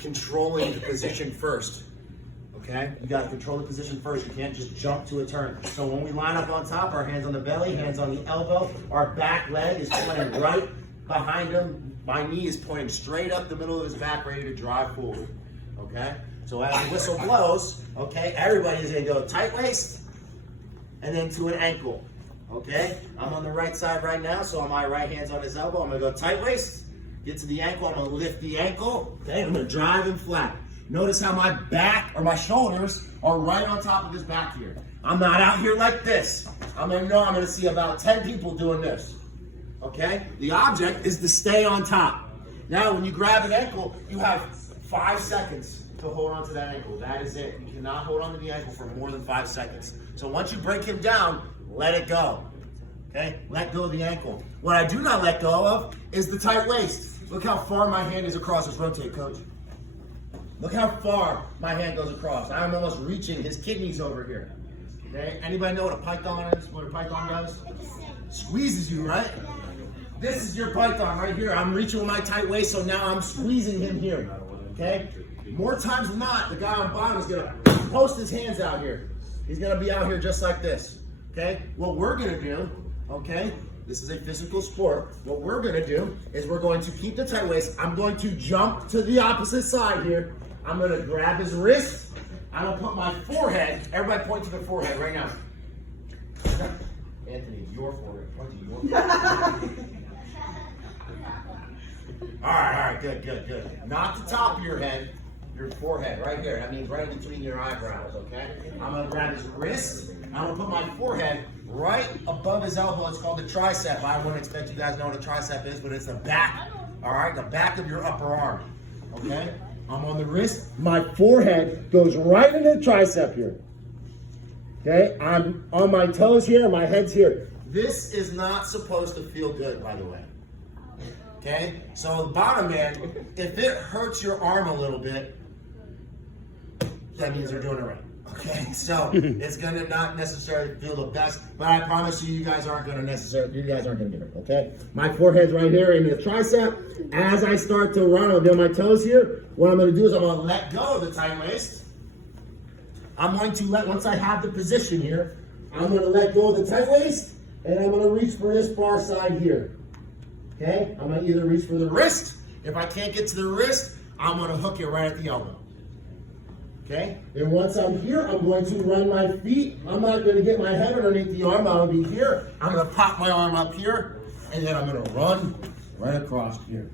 controlling the position first. Okay? You gotta control the position first. You can't just jump to a turn. So when we line up on top, our hands on the belly, hands on the elbow, our back leg is pointing right behind him. My knee is pointing straight up the middle of his back, ready to drive forward. Okay? So as the whistle blows, okay, everybody is gonna go tight waist and then to an ankle. Okay? I'm on the right side right now, so my right hand's on his elbow. I'm gonna go tight waist, get to the ankle, I'm gonna lift the ankle, okay? I'm gonna drive him flat. Notice how my back or my shoulders are right on top of his back here. I'm not out here like this. I'm gonna see about 10 people doing this. Okay? The object is to stay on top. Now, when you grab an ankle, you have 5 seconds to hold on to that ankle. That is it. You cannot hold on to the ankle for more than 5 seconds. So once you break him down, let it go. Okay? Let go of the ankle. What I do not let go of is the tight waist. Look how far my hand is across. Let's rotate, coach. Look how far my hand goes across. I'm almost reaching his kidneys over here. Okay? Anybody know what a python is? What a python does? Squeezes you, right? This is your python right here. I'm reaching with my tight waist, so now I'm squeezing him here. Okay? More times than not, the guy on bottom is gonna post his hands out here. He's gonna be out here just like this. Okay? What we're gonna do, okay? This is a physical sport. What we're gonna do is we're going to keep the tight waist. I'm going to jump to the opposite side here. I'm gonna grab his wrist. I'm gonna put my forehead. Everybody point to their forehead right now. Anthony, your forehead. Point to your forehead. All right, good. Not the top of your head, your forehead, right here. That means right in between your eyebrows, okay? I'm gonna grab his wrist. I'm gonna put my forehead right above his elbow. It's called the tricep. I wouldn't expect you guys to know what a tricep is, but it's the back, all right? The back of your upper arm, okay? I'm on the wrist. My forehead goes right into the tricep here. Okay, I'm on my toes here, my head's here. This is not supposed to feel good, by the way. Okay, so the bottom man, if it hurts your arm a little bit, that means they're doing it right. Okay, so it's gonna not necessarily feel the best, but I promise you, you guys aren't gonna get it. Okay, my forehead's right here in the tricep. As I start to run, I'll get my toes here. What I'm gonna do is I'm gonna let go of the tight waist. I'm going to once I have the position here, I'm gonna let go of the tight waist, and I'm gonna reach for this far side here. Okay, I'm gonna either reach for the wrist. If I can't get to the wrist, I'm gonna hook it right at the elbow. Okay, and once I'm here, I'm going to run my feet. I'm not gonna get my head underneath the arm. I'll be here. I'm gonna pop my arm up here, and then I'm gonna run right across here.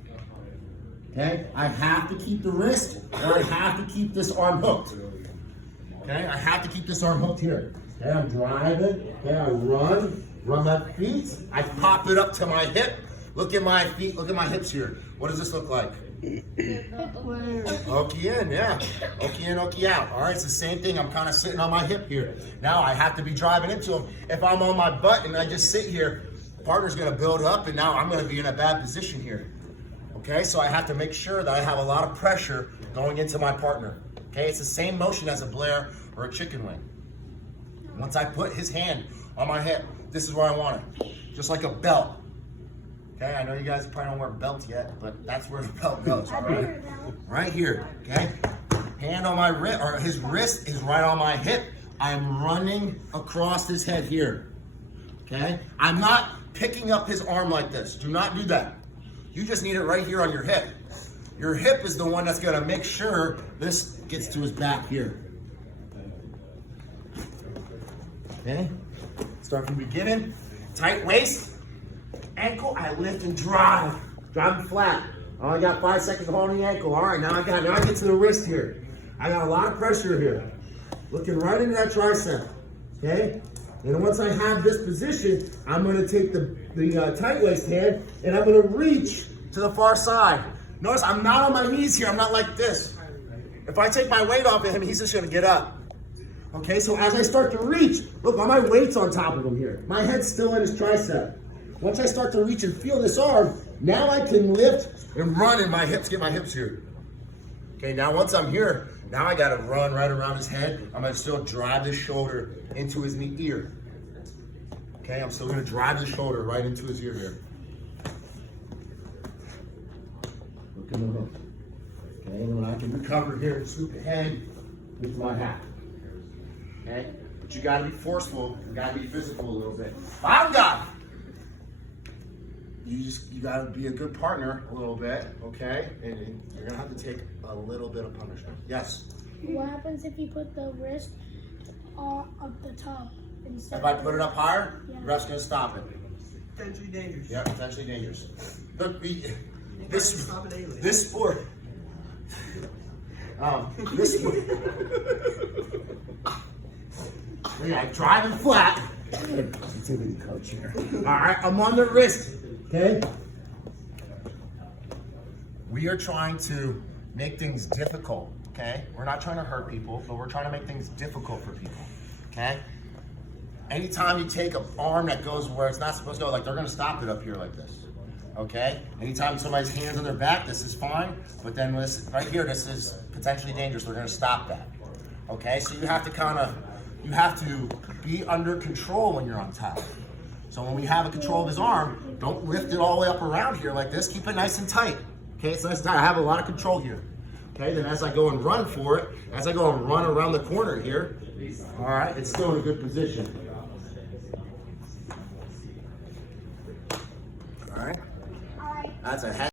Okay, I have to keep the wrist, and I have to keep this arm hooked. Okay, I have to keep this arm hooked here. Okay, I'm driving. Okay, I run my feet. I pop it up to my hip. Look at my feet. Look at my hips here. What does this look like? Oki in, yeah. Oki in, oki out. All right, it's the same thing. I'm kind of sitting on my hip here. Now I have to be driving into him. If I'm on my butt and I just sit here, the partner's going to build up, and now I'm going to be in a bad position here. Okay, so I have to make sure that I have a lot of pressure going into my partner. Okay, it's the same motion as a Blair or a chicken wing. Once I put his hand on my hip, this is where I want it. Just like a belt. Okay, I know you guys probably don't wear belts yet, but that's where the belt goes, all right? Right here, okay? Hand on my wrist, or his wrist is right on my hip. I'm running across his head here, okay? I'm not picking up his arm like this. Do not do that. You just need it right here on your hip. Your hip is the one that's gonna make sure this gets to his back here. Okay, start from the beginning. Tight waist, ankle, I lift and drive. Drive it flat. Oh, I got 5 seconds holding the ankle. All right, now I get to the wrist here. I got a lot of pressure here. Looking right into that tricep, okay? And once I have this position, I'm gonna take the tight waist hand and I'm gonna reach to the far side. Notice I'm not on my knees here, I'm not like this. If I take my weight off of him, he's just gonna get up. Okay, so as I start to reach, look, all my weight's on top of him here. My head's still in his tricep. Once I start to reach and feel this arm, now I can lift and run and get my hips here. Okay, now once I'm here, now I gotta run right around his head. I'm gonna still drive this shoulder into his ear. Okay, I'm still gonna drive the shoulder right into his ear here. Look in the hook. Okay, and when I can cover here and scoop the head with one half. Okay? But you gotta be forceful, you gotta be physical a little bit. Bottom guy! You gotta be a good partner a little bit, okay? And you're gonna have to take a little bit of punishment. Yes? What happens if you put the wrist up the top instead? If I put it up higher, Yeah. the ref's gonna stop it. Potentially dangerous. Yeah, potentially dangerous. Look, Gotta this stop it anyway. this sport, this sport. Yeah, driving flat. Sensitivity coach here. All right, I'm on the wrist. Okay. We are trying to make things difficult. Okay, we're not trying to hurt people, but we're trying to make things difficult for people. Okay. Anytime you take an arm that goes where it's not supposed to go, like they're gonna stop it up here like this. Okay? Anytime somebody's hands on their back, this is fine, but then this right here, this is potentially dangerous. They're gonna stop that. Okay? So you have to you have to be under control when you're on top. So when we have a control of his arm, don't lift it all the way up around here like this. Keep it nice and tight. Okay? It's nice and tight. I have a lot of control here. Okay? Then as I go and run for it, as I go and run around the corner here, all right, it's still in a good position. All right? That's a head.